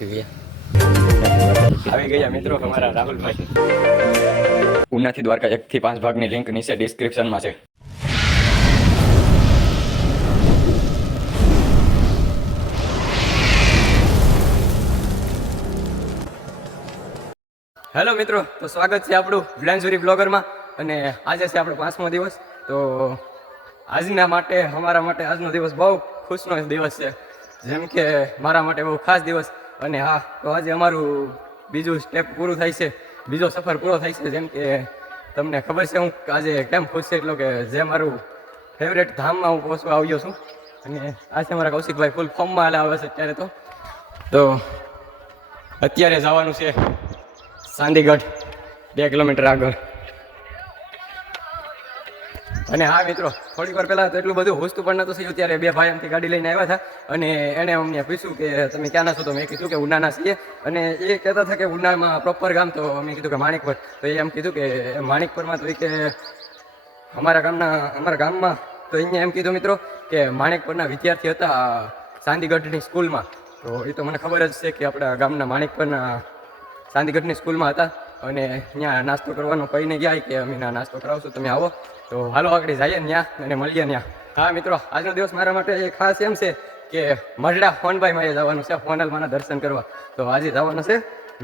પહોંચી ગયા આવી ગયા મિત્રો અમારા રાહુલભાઈ ઉનાથી દ્વારકા 1 થી 5 ભાગની લિંક નીચે ડિસ્ક્રિપ્શનમાં છે. હેલો મિત્રો, તો સ્વાગત છે આપણું વિલાનસુરી બ્લોગરમાં. અને આજે છે આપણો 5મો દિવસ. તો આજના માટે અમારા માટે આજનો દિવસ બહુ ખુશનો દિવસ છે, જેમ કે મારા માટે બહુ ખાસ દિવસ. અને હા, તો આજે અમારું બીજું સ્ટેપ પૂરું થાય છે, બીજો સફર પૂરો થાય છે. જેમ કે તમને ખબર છે હું આજે કેમ ખુશ છે, એટલો કે જે મારું ફેવરેટ ધામમાં હું પહોંચવા આવ્યો છું. અને આ છે મારા કૌશિકભાઈ, ફૂલ ફોર્મમાં આવે છે અત્યારે. તો અત્યારે જવાનું છે ચાંદીગઢ, 2 કિલોમીટર આગળ. અને હા મિત્રો, થોડીક વાર પહેલાં તો એટલું બધું હોસતું પણ નહોતું થયું, ત્યારે 2 ભાઈ આમથી ગાડી લઈને આવ્યા હતા. અને એણે અમને પૂછ્યું કે તમે ક્યાંના છો? તો મેં કીધું કે ઉનાના છીએ. અને એ કહેતા હતા કે ઉનામાં પ્રોપર ગામ. તો મેં કીધું કે માણિકપર. તો એ એમ કીધું કે માણિકપરમાં તો કે અમારા ગામમાં તો અહીંયા એમ કીધું મિત્રો કે માણિકપરના વિદ્યાર્થી હતા ચાંદીગઢની સ્કૂલમાં. તો એ તો મને ખબર જ છે કે આપણા ગામના માણિકપરના ચાંદીગઢની સ્કૂલમાં હતા. અને ત્યાં નાસ્તો કરવાનો કહીને ગયા કે અમે નાસ્તો કરાવશું, તમે આવો. તો હાલો આગળ જઈએ ત્યાં અને મળીએ ત્યાં. હા મિત્રો, આજનો દિવસ મારા માટે ખાસ એમ છે કે મરડા હોનભાઈ માએ જવાનું છે, હોનલમાંના દર્શન કરવા. તો આજે જવાનું છે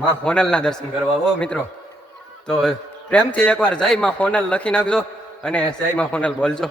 માં હોનલના દર્શન કરવા. ઓ મિત્રો, તો પ્રેમથી એકવાર જય માં હોનલ લખી નાખજો અને જય માં હોનલ બોલજો.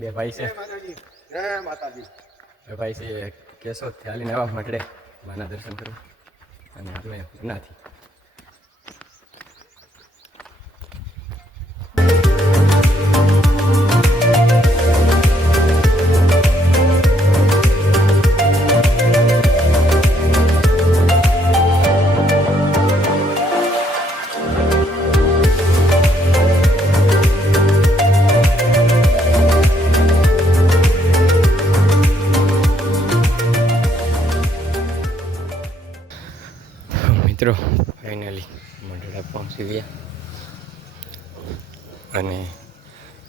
બે ભાઈ છે, કેશોદથી હાલીને આવવા માટે માના દર્શન કરવા. અને આપણે ઉનાથી મિત્રો ફાઇનલી મંડળા પહોંચી ગયા. અને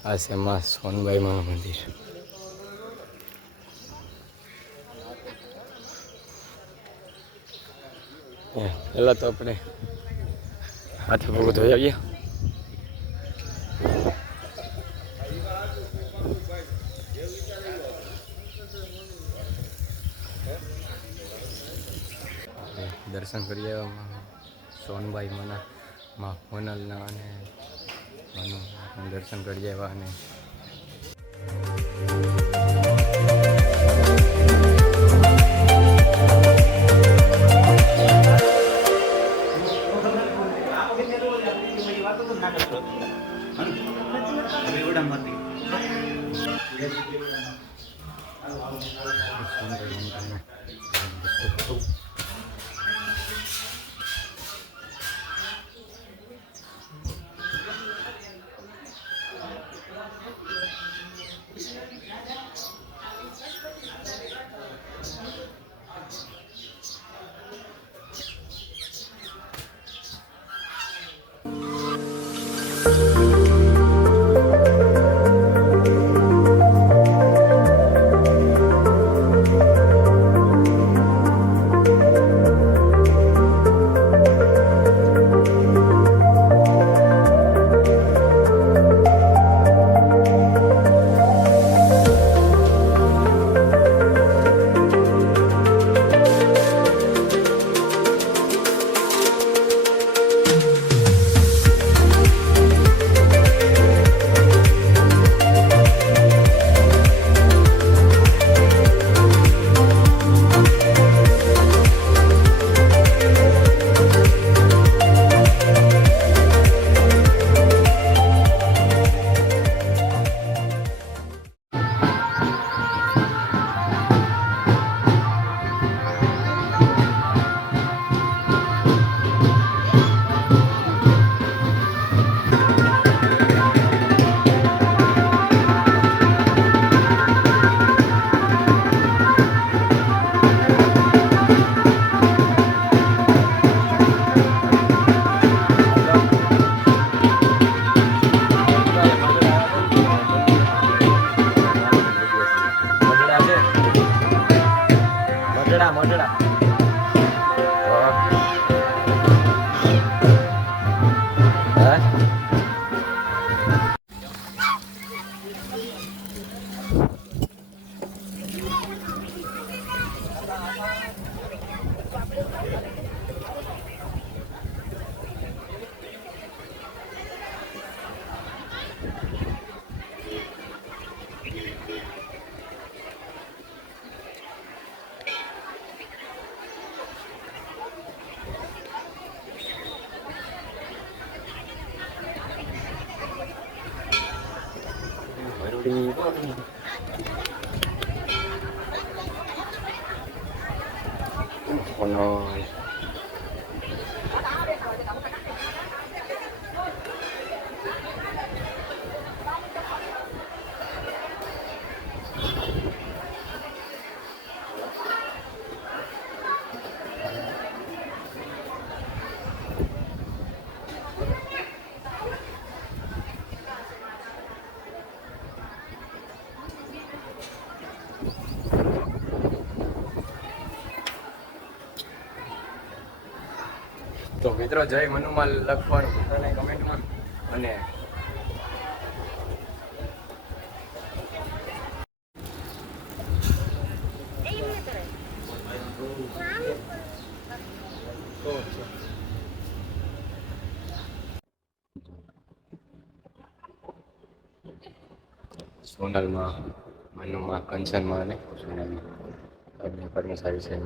આ છે માં સોનબાઈ માનું મંદિર. પહેલાં તો આપણે હાથે પગ ધોઈ આવીએ. દર્શન કરી આવ્યા સોનબાઈ માના, માં હોનલના. અને માનું દર્શન કરી આવ્યા. અને Oh no. તો મિત્રો જય મનુમાલ લખવાનું ભૂલતા કમેન્ટમાં. અને સોનલમાં, મનુમાં, કંચનમાં અને સોનલમાં કર્મચારી છે.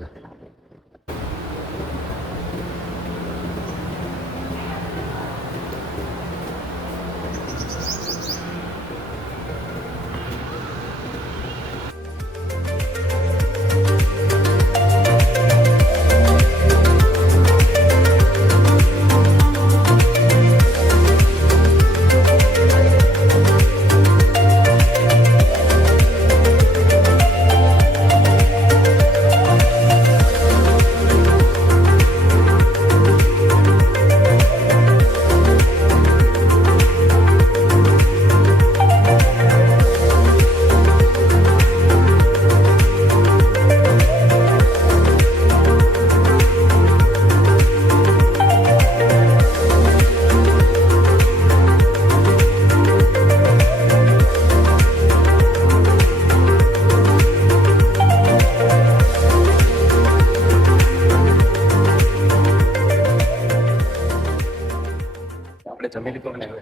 જમી લીધું અને હવે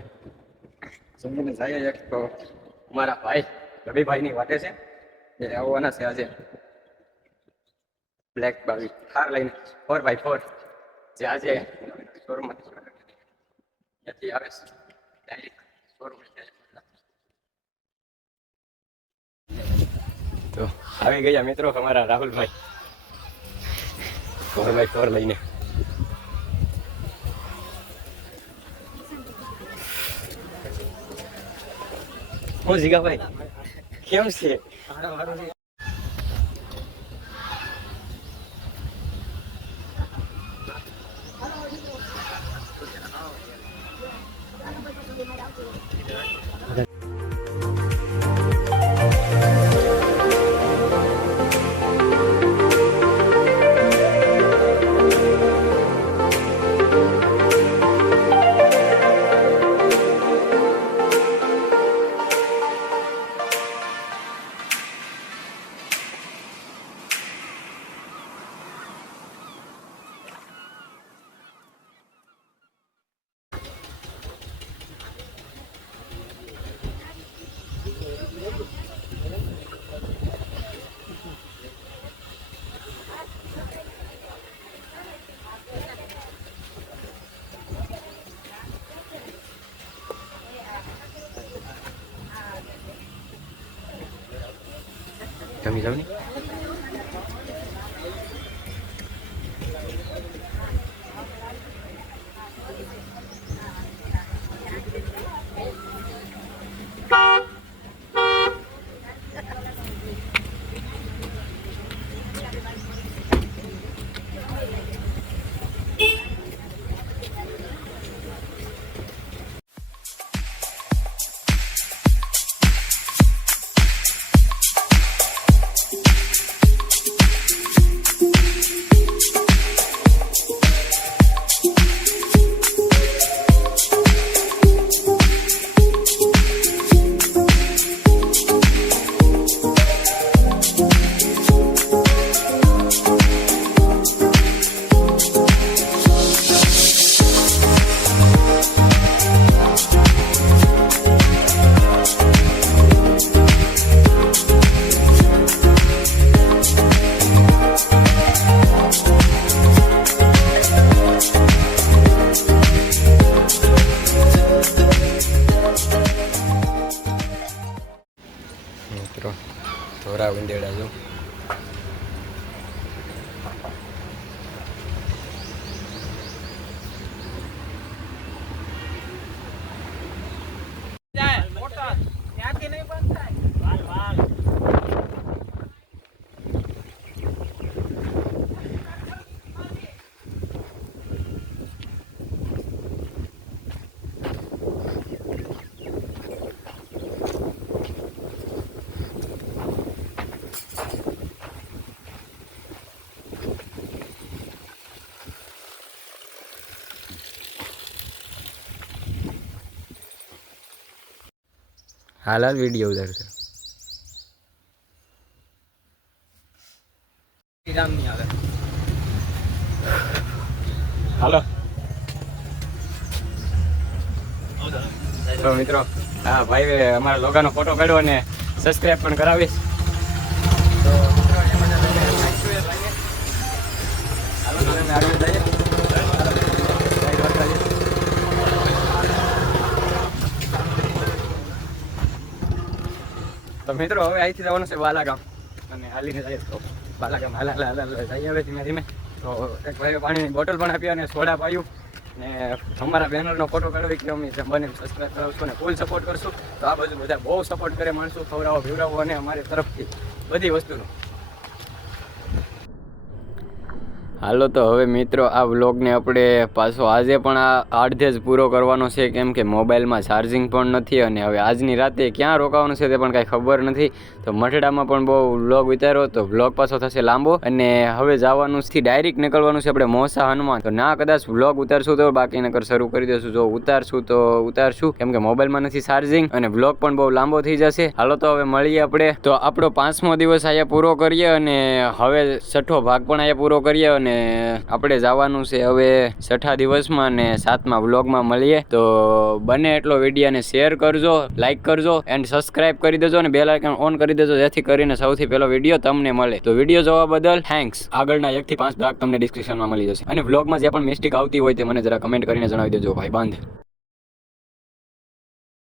જમીને જાય એક તો મારા ભાઈ રવિભાઈની વાટે છે એ આવવાના છે આજે બ્લેક 22 થાર લઈને 4x4 જે આજે શોરૂમમાંથી આવે છે ડાયરેક્ટ શોરૂમ. તો આવી ગયા મિત્રો અમારા રાહુલભાઈ 4x4 લઈને. હું જીગાભાઈ કેમ છે? જમી જાવ ને મિત્રો ધોરા વિંડેડા જો हाल वीडियो उधर से हेलो तो मित्रों हाँ भाई अमरा लोगों नो फोटो काढो ने सब्सक्राइब पण करावीश तो मित्रों ये मजा लगे थैंक यू लागे हालो तो मैं आगे जाइए तो मित्रों હવે અહીંથી જવાનું છે બાલાગામ અને હાલીને જઈએ તો બાલાગામ હાલા જઈએ હવે ધીમે ધીમે તો એક ભાઈએ પાણીની બોટલ પણ આપી અને સોડા પાયું ને અમારા બેનરનો ફોટો કાઢવી કે અમે બને સબસ્ક્રાઈબ કરાવશું અને ફૂલ સપોર્ટ કરશું તો આ બધું બધા બહુ સપોર્ટ કરે માણસો ખવડાવો પીવડાવો અને અમારી તરફથી બધી વસ્તુનો હાલો તો હવે મિત્રો આ વ્લોગને આપણે પાછો આજે પણ આ અડધે જ પૂરો કરવાનો છે કેમ કે મોબાઈલમાં ચાર્જિંગ પણ નથી અને હવે આજની રાતે ક્યાં રોકાવાનું છે તે પણ કાંઈ ખબર નથી તો મઠડામાં પણ બહુ વ્લોગ વિચારો તો વ્લોગ પાછો થશે લાંબો અને હવે જવાનું છે ડાયરેક્ટ નીકળવાનું છે આપણે મોસા હનુમાન તો ના કદાચ વ્લોગ ઉતારશું તો બાકી નકર શરૂ કરી દઈશું જો ઉતારશું તો ઉતારશું કેમ કે મોબાઈલમાં નથી ચાર્જિંગ અને વ્લોગ પણ બહુ લાંબો થઈ જશે હાલો તો હવે મળીએ આપણે તો આપણો 5મો દિવસ અહીંયા પૂરો કરીએ અને હવે 6ઠો ભાગ પણ અહીંયા પૂરો કરીએ અને આપણે જવાનું છે હવે 6ઠા દિવસમાં ને 7મા વ્લોગમાં મળીએ તો બને એટલો વિડીયોને શેર કરજો લાઈક કરજો એન્ડ સબસ્ક્રાઇબ કરી દેજો અને બેલ આઇકન ઓન કરી દેજો જેથી કરીને સૌથી પહેલો વિડીયો તમને મળે તો વિડીયો જોવા બદલ થેન્ક્સ આગળના 1 થી 5 ભાગ તમને ડિસ્ક્રિપ્શનમાં મળી જશે અને વ્લોગમાં જે પણ મિસ્ટેક આવતી હોય તે મને જરા કમેન્ટ કરીને જણાવી દેજો ભાઈ બંધ